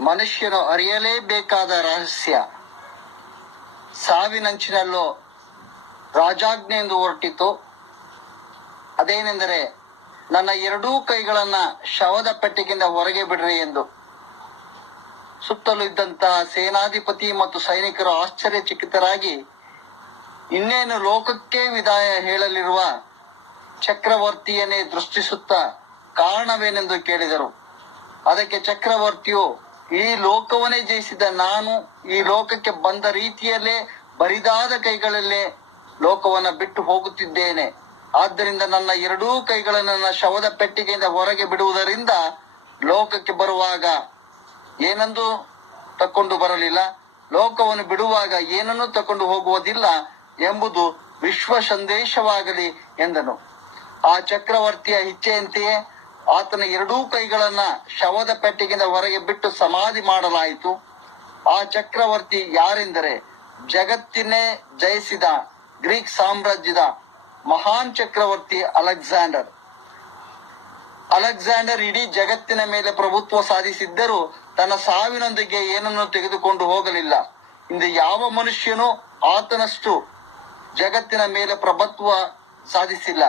ಮನುಷ್ಯನು ಅರಿಯಲೇಬೇಕಾದ ರಹಸ್ಯ. ಸಾವಿನಂಚಿನಲ್ಲೂ ರಾಜಾಜ್ಞೆ ಎಂದು ಹೊರಟಿತು. ಅದೇನೆಂದರೆ, ನನ್ನ ಎರಡೂ ಕೈಗಳನ್ನ ಶವದ ಪೆಟ್ಟಿಗೆಯಿಂದ ಹೊರಗೆ ಬಿಡ್ರಿ ಎಂದು. ಸುತ್ತಲೂ ಇದ್ದಂತಹ ಸೇನಾಧಿಪತಿ ಮತ್ತು ಸೈನಿಕರು ಆಶ್ಚರ್ಯಚಕಿತರಾಗಿ, ಇನ್ನೇನು ಲೋಕಕ್ಕೆ ವಿದಾಯ ಹೇಳಲಿರುವ ಚಕ್ರವರ್ತಿಯನ್ನೇ ದೃಷ್ಟಿಸುತ್ತಾ ಕಾರಣವೇನೆಂದು ಕೇಳಿದರು. ಅದಕ್ಕೆ ಚಕ್ರವರ್ತಿಯು, ಈ ಲೋಕವನ್ನೇ ಜಯಿಸಿದ ನಾನು ಈ ಲೋಕಕ್ಕೆ ಬಂದ ರೀತಿಯಲ್ಲೇ ಬರಿದಾದ ಕೈಗಳಲ್ಲೇ ಲೋಕವನ್ನ ಬಿಟ್ಟು ಹೋಗುತ್ತಿದ್ದೇನೆ. ಆದ್ದರಿಂದ ನನ್ನ ಎರಡೂ ಕೈಗಳನ್ನು ನನ್ನ ಶವದ ಪೆಟ್ಟಿಗೆಯಿಂದ ಹೊರಗೆ ಬಿಡುವುದರಿಂದ ಲೋಕಕ್ಕೆ ಬರುವಾಗ ಏನಂದು ತಕೊಂಡು ಬರಲಿಲ್ಲ, ಲೋಕವನ್ನು ಬಿಡುವಾಗ ಏನನ್ನೂ ತಕೊಂಡು ಹೋಗುವುದಿಲ್ಲ ಎಂಬುದು ವಿಶ್ವ ಸಂದೇಶವಾಗಲಿ ಎಂದನು. ಆ ಚಕ್ರವರ್ತಿಯ ಇಚ್ಛೆಯಂತೆಯೇ ಆತನ ಎರಡೂ ಕೈಗಳನ್ನ ಶವದ ಪೆಟ್ಟಿಗೆಯಿಂದ ಹೊರಗೆ ಬಿಟ್ಟು ಸಮಾಧಿ ಮಾಡಲಾಯಿತು. ಆ ಚಕ್ರವರ್ತಿ ಯಾರೆಂದರೆ, ಜಗತ್ತಿನೇ ಜಯಿಸಿದ ಗ್ರೀಕ್ ಸಾಮ್ರಾಜ್ಯದ ಮಹಾನ್ ಚಕ್ರವರ್ತಿ ಅಲೆಕ್ಸಾಂಡರ್. ಅಲೆಕ್ಸಾಂಡರ್ ಇಡೀ ಜಗತ್ತಿನ ಮೇಲೆ ಪ್ರಭುತ್ವ ಸಾಧಿಸಿದ್ದರೂ ತನ್ನ ಸಾವಿನೊಂದಿಗೆ ಏನನ್ನು ತೆಗೆದುಕೊಂಡು ಹೋಗಲಿಲ್ಲ. ಇಂದು ಯಾವ ಮನುಷ್ಯನೂ ಆತನಷ್ಟು ಜಗತ್ತಿನ ಮೇಲೆ ಪ್ರಭುತ್ವ ಸಾಧಿಸಿಲ್ಲ.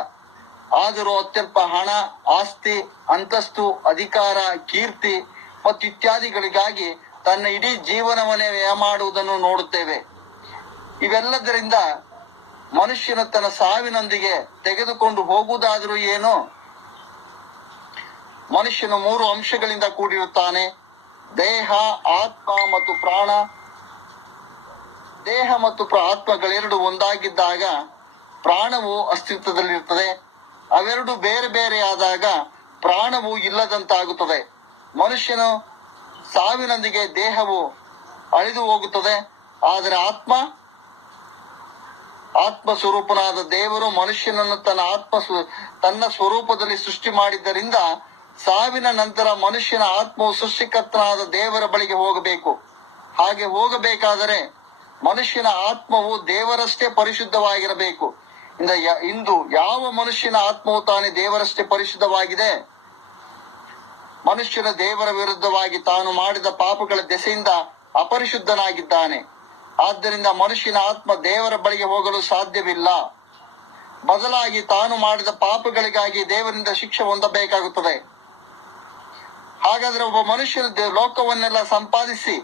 ಆದರೂ ಅತ್ಯಲ್ಪ ಹಣ, ಆಸ್ತಿ, ಅಂತಸ್ತು, ಅಧಿಕಾರ, ಕೀರ್ತಿ ಮತ್ತು ಇತ್ಯಾದಿಗಳಿಗಾಗಿ ತನ್ನ ಇಡೀ ಜೀವನವನ್ನೇ ವ್ಯಯ ಮಾಡುವುದನ್ನು ನೋಡುತ್ತೇವೆ. ಇವೆಲ್ಲದರಿಂದ ಮನುಷ್ಯನು ತನ್ನ ಸಾವಿನೊಂದಿಗೆ ತೆಗೆದುಕೊಂಡು ಹೋಗುವುದಾದರೂ ಏನು? ಮನುಷ್ಯನು 3 ಅಂಶಗಳಿಂದ ಕೂಡಿರುತ್ತಾನೆ: ದೇಹ, ಆತ್ಮ ಮತ್ತು ಪ್ರಾಣ. ದೇಹ ಮತ್ತು ಆತ್ಮಗಳೆರಡು ಒಂದಾಗಿದ್ದಾಗ ಪ್ರಾಣವು ಅಸ್ತಿತ್ವದಲ್ಲಿರುತ್ತದೆ. ಅವೆರಡು ಬೇರೆ ಬೇರೆ ಆದಾಗ ಪ್ರಾಣವು ಇಲ್ಲದಂತಾಗುತ್ತದೆ. ಮನುಷ್ಯನು ಸಾವಿನೊಂದಿಗೆ ದೇಹವು ಅಳಿದು ಹೋಗುತ್ತದೆ, ಆದರೆ ಆತ್ಮ ಸ್ವರೂಪನಾದ ದೇವರು ಮನುಷ್ಯನನ್ನು ತನ್ನ ಸ್ವರೂಪದಲ್ಲಿ ಸೃಷ್ಟಿ ಮಾಡಿದ್ದರಿಂದ ಸಾವಿನ ನಂತರ ಮನುಷ್ಯನ ಆತ್ಮವು ಸೃಷ್ಟಿಕರ್ತನಾದ ದೇವರ ಬಳಿಗೆ ಹೋಗಬೇಕು. ಹಾಗೆ ಹೋಗಬೇಕಾದರೆ ಮನುಷ್ಯನ ಆತ್ಮವು ದೇವರಷ್ಟೇ ಪರಿಶುದ್ಧವಾಗಿರಬೇಕು. ಇಂದು ಯಾವ ಮನುಷ್ಯನ ಆತ್ಮವು ತಾನೇ ದೇವರಷ್ಟೇ ಪರಿಶುದ್ಧವಾಗಿದೆ? ಮನುಷ್ಯನ ದೇವರ ವಿರುದ್ಧವಾಗಿ ತಾನು ಮಾಡಿದ ಪಾಪಗಳ ದೆಸೆಯಿಂದ ಅಪರಿಶುದ್ಧನಾಗಿದ್ದಾನೆ. ಆದ್ದರಿಂದ ಮನುಷ್ಯನ ಆತ್ಮ ದೇವರ ಬಳಿಗೆ ಹೋಗಲು ಸಾಧ್ಯವಿಲ್ಲ. ಬದಲಾಗಿ ತಾನು ಮಾಡಿದ ಪಾಪಗಳಿಗಾಗಿ ದೇವರಿಂದ ಶಿಕ್ಷೆ ಹೊಂದಬೇಕಾಗುತ್ತದೆ. ಹಾಗಾದ್ರೆ ಒಬ್ಬ ಮನುಷ್ಯನ ಲೋಕವನ್ನೆಲ್ಲ ಸಂಪಾದಿಸಿ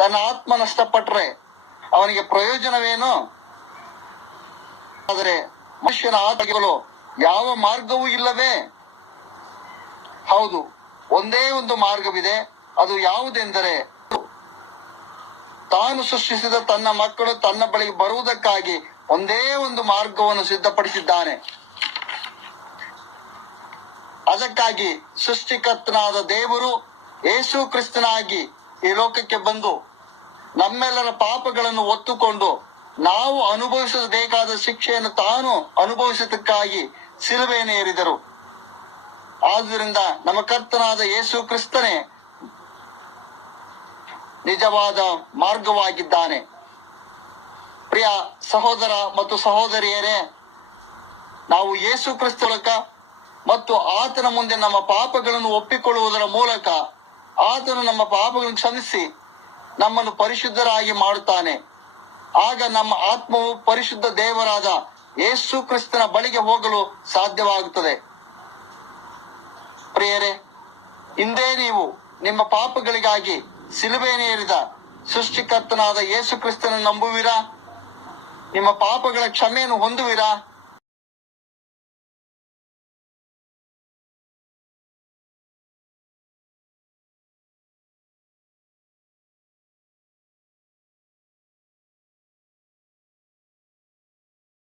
ತನ್ನ ಆತ್ಮ ನಷ್ಟಪಟ್ರೆ ಅವನಿಗೆ ಪ್ರಯೋಜನವೇನು? ಆದರೆ ಮನುಷ್ಯನ ಆತ್ಮಗಳು ಯಾವ ಮಾರ್ಗವೂ ಇಲ್ಲವೇ? ಹೌದು, ಒಂದೇ ಒಂದು ಮಾರ್ಗವಿದೆ. ಅದು ಯಾವುದೆಂದರೆ, ತಾನು ಸೃಷ್ಟಿಸಿದ ತನ್ನ ಮಕ್ಕಳು ತನ್ನ ಬಳಿಗೆ ಬರುವುದಕ್ಕಾಗಿ ಒಂದೇ ಒಂದು ಮಾರ್ಗವನ್ನು ಸಿದ್ಧಪಡಿಸಿದ್ದಾನೆ. ಅದಕ್ಕಾಗಿ ಸೃಷ್ಟಿಕರ್ತನಾದ ದೇವರು ಯೇಸು ಕ್ರಿಸ್ತನಾಗಿ ಈ ಲೋಕಕ್ಕೆ ಬಂದು ನಮ್ಮೆಲ್ಲರ ಪಾಪಗಳನ್ನು ಹೊತ್ತುಕೊಂಡು ನಾವು ಅನುಭವಿಸಬೇಕಾದ ಶಿಕ್ಷೆಯನ್ನು ತಾನು ಅನುಭವಿಸೋದಕ್ಕಾಗಿ ಶಿಲುಬೆಯನ್ನು ಏರಿದರು. ಆದುದರಿಂದ ನಮ್ಮ ಕರ್ತನಾದ ಯೇಸು ಕ್ರಿಸ್ತನೇ ನಿಜವಾದ ಮಾರ್ಗವಾಗಿದ್ದಾನೆ. ಪ್ರಿಯ ಸಹೋದರ ಮತ್ತು ಸಹೋದರಿಯರೇ, ನಾವು ಯೇಸು ಕ್ರಿಸ್ತ ಮೂಲಕ ಮತ್ತು ಆತನ ಮುಂದೆ ನಮ್ಮ ಪಾಪಗಳನ್ನು ಒಪ್ಪಿಕೊಳ್ಳುವುದರ ಮೂಲಕ ಆತನು ನಮ್ಮ ಪಾಪಗಳನ್ನು ಕ್ಷಮಿಸಿ ನಮ್ಮನ್ನು ಪರಿಶುದ್ಧರಾಗಿ ಮಾಡುತ್ತಾನೆ. ಆಗ ನಮ್ಮ ಆತ್ಮವು ಪರಿಶುದ್ಧ ದೇವರಾದ ಯೇಸು ಕ್ರಿಸ್ತನ ಬಳಿಗೆ ಹೋಗಲು ಸಾಧ್ಯವಾಗುತ್ತದೆ. ಪ್ರಿಯರೇ, ಹಿಂದೆ ನೀವು ನಿಮ್ಮ ಪಾಪಗಳಿಗಾಗಿ ಶಿಲುಬೆಯನ್ನೇರಿದ ಸೃಷ್ಟಿಕರ್ತನಾದ ಯೇಸು ಕ್ರಿಸ್ತನ ನಂಬುವಿರಾ? ನಿಮ್ಮ ಪಾಪಗಳ ಕ್ಷಮೆಯನ್ನು ಹೊಂದುವಿರಾ?